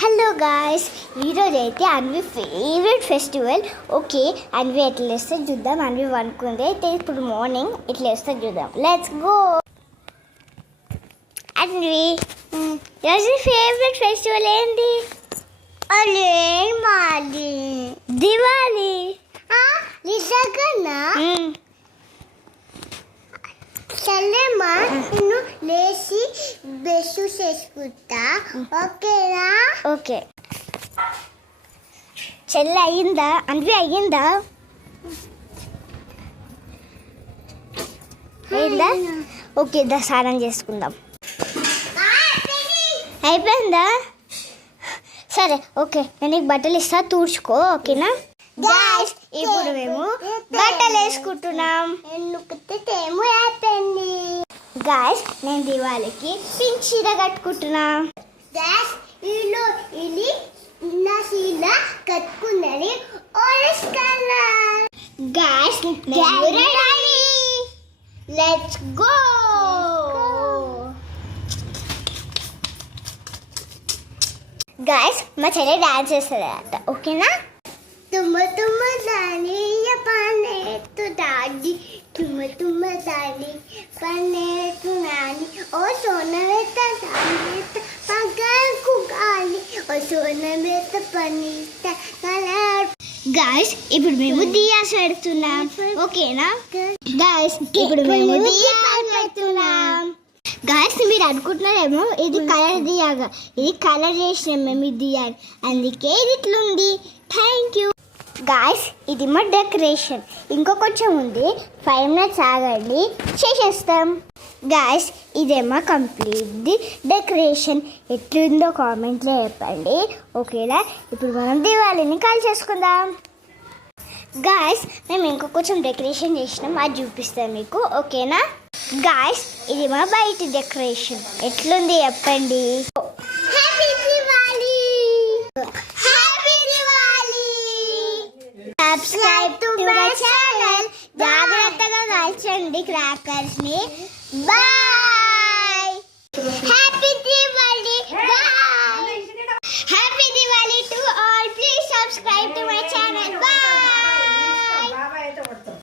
Hello guys, ఈరోజు అయితే Anvi favourite festival. Okay, Anvi ఎట్లా వేస్తే చూద్దాం. అన్వి అనుకుంది అయితే ఇప్పుడు మార్నింగ్ ఇట్లా వేస్తే చూద్దాం. Let's go. అన్వి, ఈరోజు ఫేవరెట్ ఫెస్టివల్ ఏంటి? అలే మాది దివాళీ. నిజంగానా? సరేమ్మా, నేను లేచి బ్రష్ చేసుకుంటా. ఓకేనా? ఓకే. చెల్లి అయ్యిందా? అన్వి అయ్యిందా? అయిందా? ఓకే, స్నానం చేసుకుందాం. అయిపోయిందా? సరే, ఓకే, నేను నీకు బట్టలు ఇస్తా, తూడ్చుకో. ఓకేనా? గాయ్స్, ఇప్పుడు మేము బట్టలు వేసుకుంటున్నాం. ఎందుకేమో అయిపోయింది. గాయ్స్, నేను దివాళీకి పింక్ చీర కట్టుకుంటున్నా. గాయ్స్, ఇది నా చీర కట్టుకున్నది orange colour. Guys, let's go. Guys, మా చెల్లి డాన్స్ చేస్తుంది. ఓకేనా? तुम जानी ये पाने तो दादी, तुम जानी पाने तो नानी, और सोना में तो जानी तो पगल को गाली, और सोना में तो पनीता कलर. గాయ్స్, ఇప్పుడు మేము దియాస్ పెడుతున్నాం. ఓకేనా? గాయ్స్, ఇప్పుడు మేము దియాస్ పెడుతున్నాం. గాయ్స్, మీరు అనుకుంటున్నారేమో ఇది కలర్ దియాగా, ఇది కలర్ చేసినాం మేము ఈ దియాని, అందుకే ఇది ఇట్లుంది. Thank you. గాయ్స్, ఇది మా డెకరేషన్. ఇంకో కొంచెం ఉంది, 5 minutes ఆగండి, చేసేస్తాం. గాయ్స్, ఇదేమో కంప్లీట్ డెకరేషన్. ఎట్లుందో కామెంట్లో చెప్పండి. ఓకేనా? ఇప్పుడు మనం దివాళీని కాల్ చేసుకుందాం. గాయ్స్, మేము ఇంకో కొంచెం డెకరేషన్ చేసినాం, అది చూపిస్తాం మీకు. ఓకేనా? గాయ్స్, ఇది మా బయట డెకరేషన్. ఎట్లుంది చెప్పండి. Happy Diwali. Subscribe to my channel. జాగ్రత్తగా కాల్చండి క్రాకర్స్ ని. బాయ్.